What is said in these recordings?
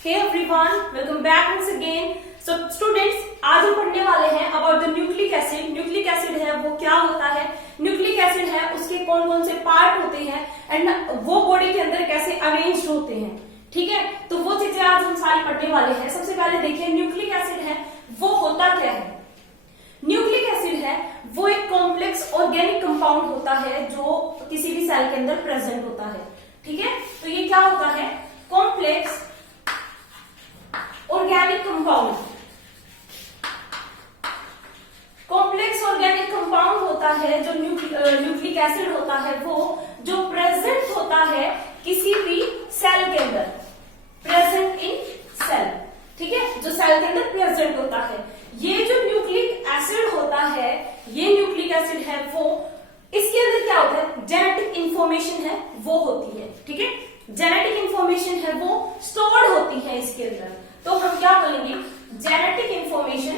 Hey everyone, welcome back once again. So students, आज हम पढ़ने वाले हैं about the nucleic acid. Nucleic acid है वो क्या होता है, nucleic acid है उसके कौन कौन से पार्ट होते हैं एंड वो बॉडी के अंदर कैसे अरेंज होते हैं. ठीक है, तो वो चीजें आज हम सारी पढ़ने वाले हैं. सबसे पहले देखिए न्यूक्लिक एसिड है वो होता क्या है. न्यूक्लिक एसिड है वो एक कॉम्प्लेक्स ऑर्गेनिक कंपाउंड होता है जो किसी भी सेल के अंदर प्रेजेंट होता है. ठीक है, तो ये क्या होता है, complex organic compound. Complex organic compound होता है जो न्यूक्लिक एसिड होता है वो जो प्रेजेंट होता है किसी भी सेल के अंदर, प्रेजेंट इन सेल. ठीक है, जो सेल के अंदर प्रेजेंट होता है. ये जो न्यूक्लिक एसिड होता है, ये न्यूक्लिक एसिड है वो इसके अंदर क्या होता है, जेनेटिक इंफॉर्मेशन है वो होती है. ठीक है, जेनेटिक इंफॉर्मेशन है वो स्टोर्ड होती है इसके अंदर. तो हम क्या बोलेंगे, genetic information.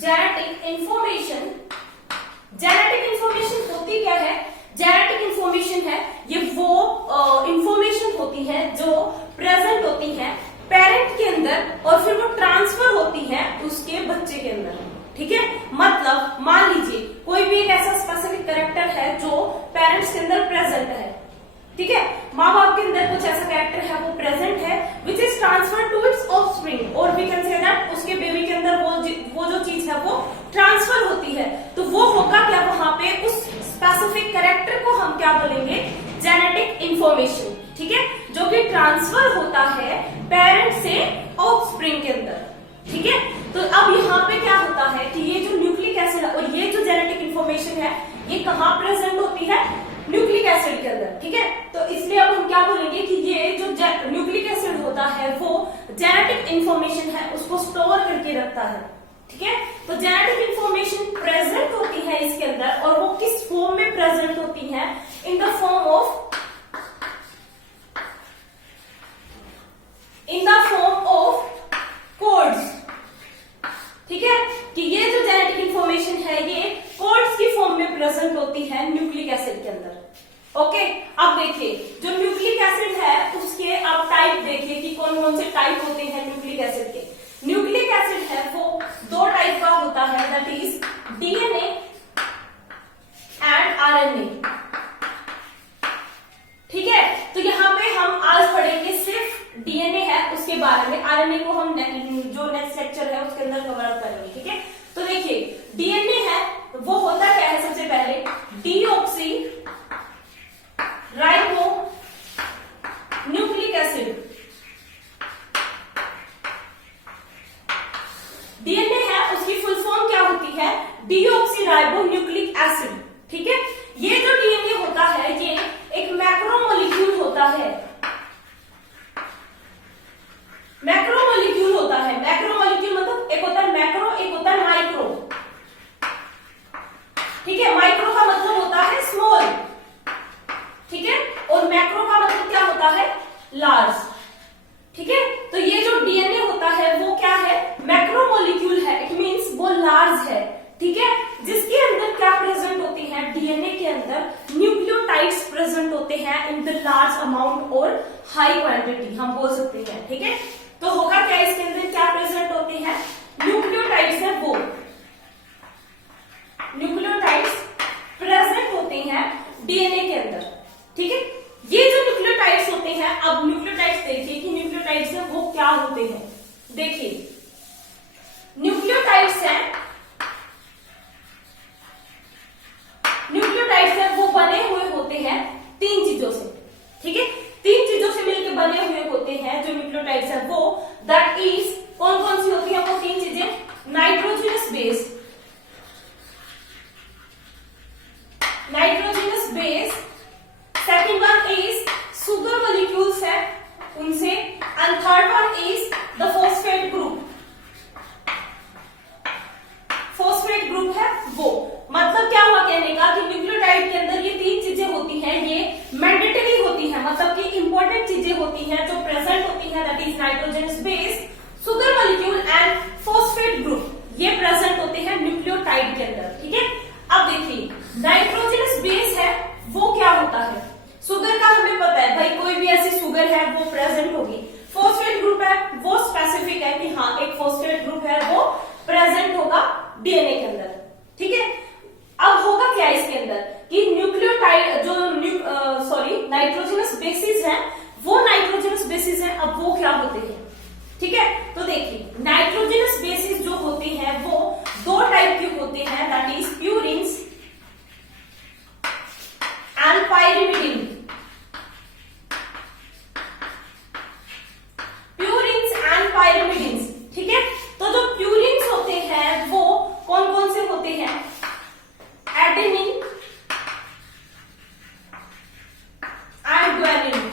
Genetic information, genetic information होती क्या है, जेनेटिक इंफॉर्मेशन है ये वो इंफॉर्मेशन होती है जो प्रेजेंट होती है पेरेंट के अंदर और फिर वो ट्रांसफर होती है उसके बच्चे के अंदर. ठीक है, मतलब मान लीजिए कोई भी एक ऐसा स्पेसिफिक कैरेक्टर है जो पेरेंट्स के अंदर प्रेजेंट है. ठीक है, माँ बाप के अंदर कुछ ऐसा कैरेक्टर है वो प्रेजेंट है which is transfer to its offspring, और वी कैन से दैट उसके बेबी के अंदर वो जो चीज है वो ट्रांसफर होती है. तो वो होगा क्या, वहां पे उस स्पेसिफिक कैरेक्टर को हम क्या बोलेंगे, जेनेटिक इंफॉर्मेशन. ठीक है, जो कि ट्रांसफर होता है पेरेंट से ऑफस्प्रिंग के अंदर. ठीक है, तो अब यहाँ पे क्या होता है कि ये जो न्यूक्लिक एसिड और ये जो जेनेटिक इंफॉर्मेशन है ये कहाँ प्रेजेंट होती है, न्यूक्लिक एसिड के अंदर. ठीक है, तो इसलिए अब हम क्या बोलेंगे कि ये जो न्यूक्लिक एसिड होता है वो जेनेटिक इंफॉर्मेशन है उसको स्टोर करके रखता है. ठीक है, तो जेनेटिक इंफॉर्मेशन प्रेजेंट होती है इसके अंदर और वो किस फॉर्म में प्रेजेंट होती है, in the form of codes. ठीक है, कि ये जो जेनेटिक इंफॉर्मेशन है ये कोड्स की फॉर्म में प्रेजेंट होती है न्यूक्लिक एसिड के अंदर. ओके, अब देखिए जो न्यूक्लिक एसिड है उसके अब टाइप देखिए कि कौन कौन से टाइप होते हैं न्यूक्लिक एसिड के. न्यूक्लिक एसिड है वो दो टाइप का होता है, that is DNA and RNA. ठीक है, तो यहाँ पे हम आज पढ़ेंगे सिर्फ डीएनए है उसके बारे में, आरएनए को हम जो नेक्स्ट लेक्चर है उसके अंदर कवर करेंगे. ठीक है, तो देखिए डीएनए है वो होता क्या है, सबसे पहले deoxy ribo nucleic acid. DNA है उसकी फुल फॉर्म क्या होती है, डीऑक्सी राइबो न्यूक्लिक एसिड. ठीक है, ये जो डीएनए होता है ये एक मैक्रोमोलिक्यूल होता है. मैक्रोमोलिक्यूल होता है, मैक्रोमोलिक्यूल मतलब एक होता है मैक्रो, एक होता है माइक्रो. ठीक है, माइक्रो का मतलब होता है स्मॉल. ठीक है, और मैक्रो का मतलब क्या होता है, लार्ज. ठीक है, तो ये जो डीएनए होता है वो क्या है, मैक्रोमोलिक्यूल है, इट मींस वो लार्ज है. ठीक है, जिसके अंदर क्या प्रेजेंट होती है, डीएनए के अंदर न्यूक्लियोटाइड्स प्रेजेंट होते हैं इन द लार्ज अमाउंट और हाई क्वांटिटी हम बोल सकते हैं. ठीक है, तो होगा क्या, इसके अंदर क्या प्रेजेंट होते हैं, न्यूक्लियोटाइड्स है वो, न्यूक्लियोटाइड्स प्रेजेंट होते हैं डीएनए के अंदर. ठीक है, ये जो न्यूक्लियोटाइड्स होते हैं, अब न्यूक्लियोटाइड्स देखिए कि न्यूक्लियोटाइड्स है वो क्या होते हैं. देखिए न्यूक्लियोटाइड्स है, न्यूक्लियोटाइड्स है वो बने हुए होते हैं तीन चीजों से. ठीक है, तीन चीजों से मिलकर बने हुए होते हैं जो न्यूक्लियोटाइड्स है वो, दैट इज कौन कौन सी होती है वो तीन चीजें, nitrogenous base, nitrogenous base. Second one is sugar molecules है उनसे, and third one is the phosphate group. Phosphate group है वो, मतलब क्या हुआ कहने का कि न्यूक्लियोटाइड के अंदर ये तीन चीजें होती हैं, ये मैंडेटरी होती हैं, मतलब कि इंपॉर्टेंट चीजें होती हैं जो प्रेजेंट होती हैं, that is nitrogenous base, sugar molecule and phosphate group. ये प्रेजेंट होते हैं न्यूक्लियोटाइड के अंदर. ठीक है, अब देखिए नाइट्रोजनस बेस है वो क्या होता है, सुगर का हमें वो प्रेजेंट होगी। फॉस्फेट ग्रुप है वो स्पेसिफिक है कि हाँ एक फॉस्फेट ग्रुप है वो प्रेजेंट होगा डीएनए के अंदर, ठीक है। अब होगा क्या इसके अंदर कि न्यूक्लियोटाइड जो नाइट्रोजनस बेसिस है वो नाइट्रोजनस बेसिस है, अब वो क्या होते हैं, ठीक है। तो देखिए नाइट्रोजनस बेसिस जो होते हैं वो दो टाइप के होते हैं, that is purines and pyrimidine. Purines and pyrimidines, ठीक है। तो जो प्यूरिन्स होते हैं वो कौन कौन से होते हैं, एडेनिन एंड ग्वानिन।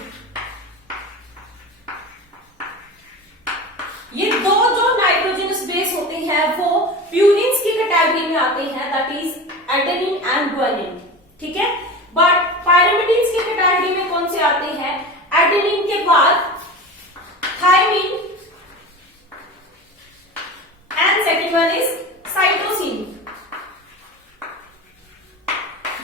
ये दो जो नाइट्रोजनस बेस होते हैं वो प्यूरिन्स की कैटेगरी में आते हैं, that is adenine and guanine, ठीक है। बट पाइरिमिडिन्स की कैटेगरी में कौन से आते हैं, एडेनिन के बाद thymine and second one is cytosine.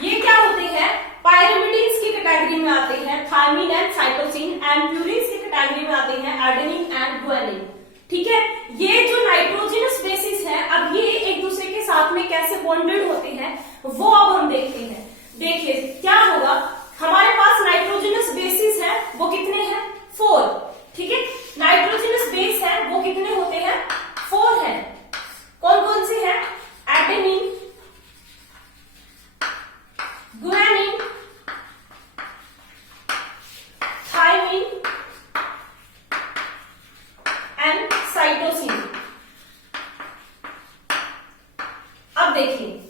ये क्या होते हैं, पाइरिमिडिन्स की कैटेगरी में आते हैं thymine and cytosine, and purines की कैटेगरी में आते हैं एडेनिन एंड ग्वानिन, ठीक है। ये जो नाइट्रोजनस बेसिस है अब ये एक दूसरे के साथ में कैसे बॉन्डेड होते हैं वो अब हम देखते हैं। देखिए क्या होगा, हमारे पास नाइट्रोजनस बेसिस है वो कितने हैं, 4, ठीक है। नाइट्रोजनस बेस है वो कितने होते हैं, 4 है। कौन कौन से हैं, adenine, guanine, thymine and cytosine. अब देखिए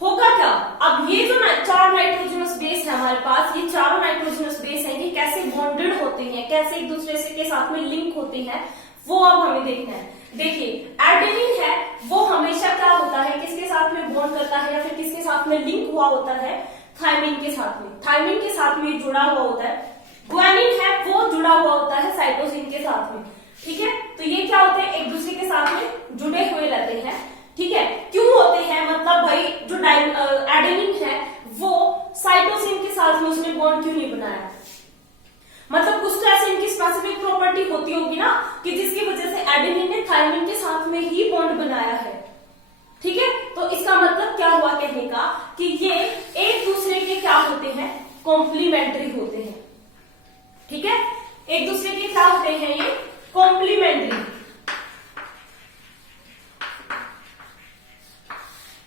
होगा क्या, अब ये जो 4 नाइट्रोजनस बेस है हमारे पास, ये चारों नाइट्रोजनस बेस हैं, ये कैसे बॉन्डेड होते हैं, कैसे एक दूसरे से के साथ में लिंक होते हैं वो अब हमें देखना है। देखिए एडेनिन है वो हमेशा क्या होता है, किसके साथ में बॉन्ड करता है या फिर किसके साथ में लिंक हुआ होता है, थायमिन के साथ में, थायमिन के साथ में जुड़ा हुआ होता है। ग्वानिन है वो जुड़ा हुआ होता है साइटोसिन के साथ में, ठीक है। तो ये क्या होते हैं, एक दूसरे के साथ में जुड़े हुए रहते हैं, ठीक है। क्यों होते हैं, मतलब भाई जो एडेनिन है वो साइटोसिन के साथ में उसने बॉन्ड क्यों नहीं बनाया, मतलब कुछ तो ऐसे इनकी स्पेसिफिक प्रॉपर्टी होती होगी ना कि जिसकी वजह से एडेनिन ने थायमिन के साथ में ही बॉन्ड बनाया है, ठीक है। तो इसका मतलब क्या हुआ कहने का कि ये एक दूसरे के क्या होते हैं, कॉम्प्लीमेंट्री होते हैं, ठीक है। एक दूसरे के क्या होते हैं, ये कॉम्प्लीमेंट्री,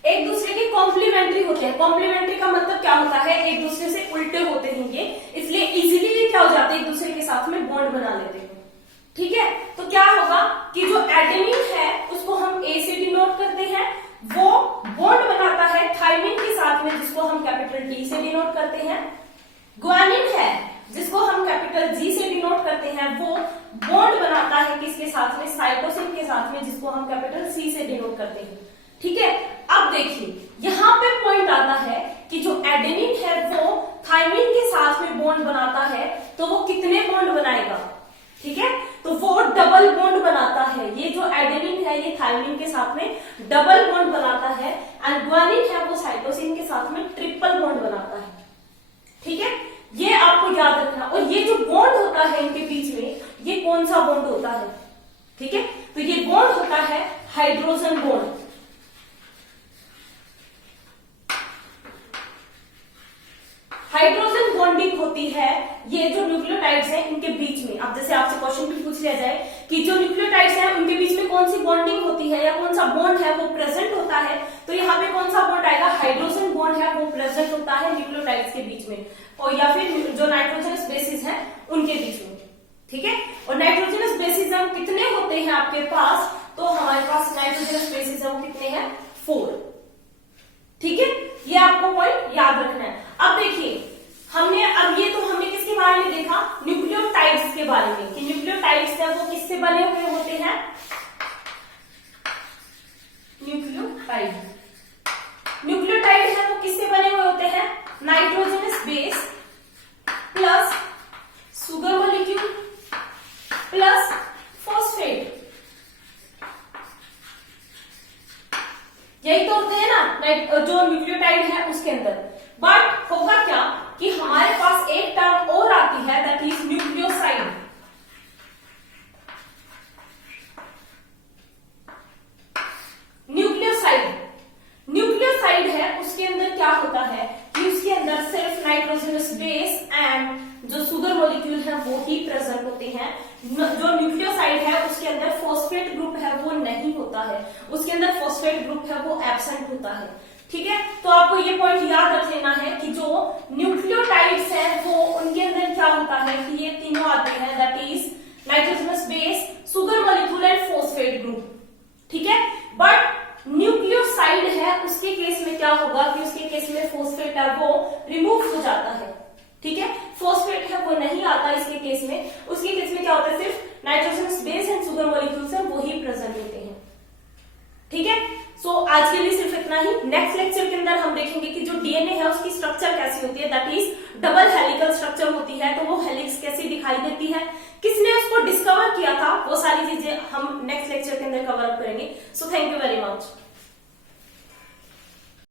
एक दूसरे के कॉम्प्लीमेंट्री होते हैं। कॉम्प्लीमेंट्री का मतलब क्या होता है, एक दूसरे से उल्टे होते हैं ये, इसलिए इजीली ये क्या हो जाते हैं, एक दूसरे के साथ में बॉन्ड बना लेते हैं, ठीक है। तो क्या होगा कि जो एडेनिन है उसको हम ए से डिनोट करते हैं, वो बॉन्ड बनाता है थायमिन के साथ में जिसको हम कैपिटल टी से डिनोट करते हैं। ग्वानिन है जिसको हम कैपिटल जी से डिनोट करते हैं, वो बॉन्ड बनाता है किसके साथ में, साइटोसिन के साथ में जिसको हम कैपिटल सी से डिनोट करते हैं, ठीक है। अब देखिए यहां पे पॉइंट आता है कि जो एडेनिन है वो थायमिन के साथ में बॉन्ड बनाता है, तो वो कितने बॉन्ड बनाएगा, ठीक है। तो वो डबल बॉन्ड बनाता है, ये जो एडेनिन है ये थायमिन के साथ में डबल बॉन्ड बनाता है, एंड ग्वानिन है वो साइटोसिन के साथ में ट्रिपल बॉन्ड बनाता है, ठीक है। ये आपको याद रखना। और ये जो बॉन्ड होता है इनके बीच में, ये कौन सा बॉन्ड होता है, ठीक है। तो ये बॉन्ड होता है हाइड्रोजन बॉन्ड, हाइड्रोजन बॉन्डिंग होती है ये जो न्यूक्लियोटाइड्स हैं इनके बीच में। अब जैसे आपसे क्वेश्चन भी पूछ लिया जाए कि जो न्यूक्लियोटाइड्स हैं उनके बीच में कौन सी बॉन्डिंग होती है या कौन सा बॉन्ड है वो प्रेजेंट होता है, तो यहाँ पे कौन सा बॉन्ड आएगा, हाइड्रोजन बॉन्ड है वो प्रेजेंट होता है न्यूक्लियोटाइड्स के बीच में, और या फिर जो नाइट्रोजनस बेसिस है उनके बीच में, ठीक है। और नाइट्रोजनस बेसिस हम कितने होते हैं आपके पास, तो हमारे पास नाइट्रोजनस बेसिस है वो कितने हैं, 4, ठीक है। ये आपको पॉइंट याद रखना है। अब देखिए अब ये तो हमने किसके बारे में देखा, न्यूक्लियोटाइड्स के बारे में, कि न्यूक्लियोटाइड्स है वो किससे बने हुए होते हैं, न्यूक्लियोटाइड है वो किससे बने हुए होते हैं, nitrogenous base plus sugar molecule plus phosphate, यही तो होते हैं ना जो न्यूक्लियोटाइड है उसके अंदर। बट होगा क्या कि हमारे पास एक टर्म और आती है दैट इज न्यूक्लियोसाइड। वो ही प्रेजेंट होते हैं। जो न्यूक्लियोसाइड है उसके अंदर फॉस्फेट ग्रुप है वो नहीं होता है, उसके अंदर फॉस्फेट ग्रुप है वो एब्सेंट होता है। ठीक है, तो आपको ये पॉइंट याद रख लेना है कि जो न्यूक्लियोटाइड्स हैं वो उनके अंदर क्या होता है कि ये तीनों आते हैं, that is nitrogenous base, sugar molecule and phosphate group. ठीक है, बट न्यूक्लियोसाइड है उसके केस में क्या होगा कि उसके केस में फॉस्फेट है वो रिमूव हो जाता है। ठीक है, फॉस्फेट है वो नहीं आता इसके केस में, उसके केस में क्या होता है सिर्फ nitrogenous base and sugar molecules हैं वो ही प्रेजेंट होते हैं। ठीक है, सो आज के लिए सिर्फ इतना ही। नेक्स्ट लेक्चर के अंदर हम देखेंगे कि जो डीएनए है उसकी स्ट्रक्चर कैसी होती है, that is double helical structure होती है, तो वो हेलिक्स कैसी दिखाई देती है, किसने उसको डिस्कवर किया था, वो सारी चीजें हम नेक्स्ट लेक्चर के अंदर कवर अप करेंगे। So thank you very much.